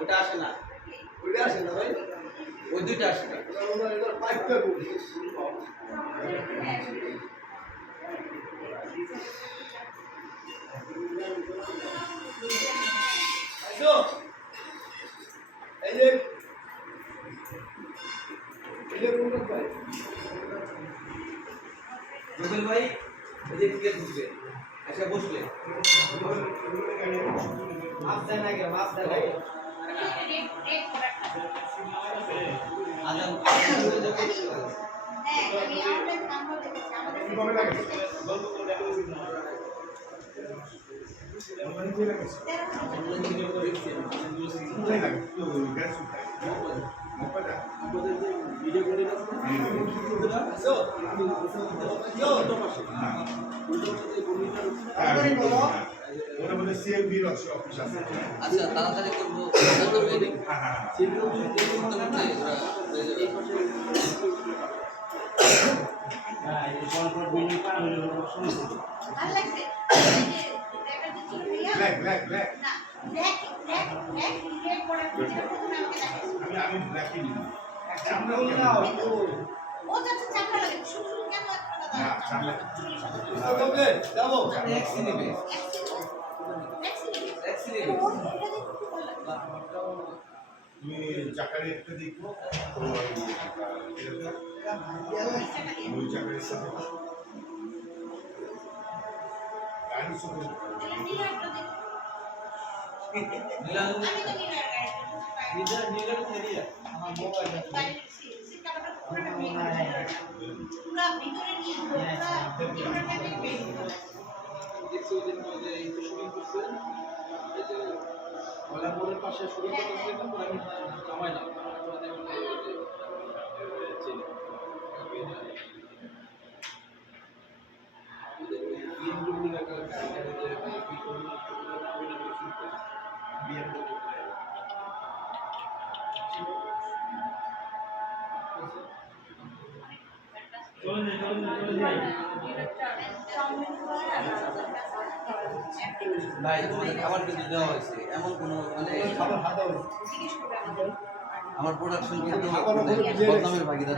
ওটা আসে না ভাই, ওই দুইটা আসে না। রুবেল ভাই এদিক থেকে ঢুকবে, এসে বসলে মাপ দেয় না, আজান আচ্ছা তাড়াতাড়ি করবো। তুমি চাকারে একটা দেখো ওই চাকারের সাথে গাড়ি শুধু পাশে শুরু করতে জামাই না ভাই তোমাদের খাবার কিন্তু দেওয়া হয়েছে, এমন কোনো মানে আমার প্রোডাকশন কিন্তু বদনামের ভাগিদার।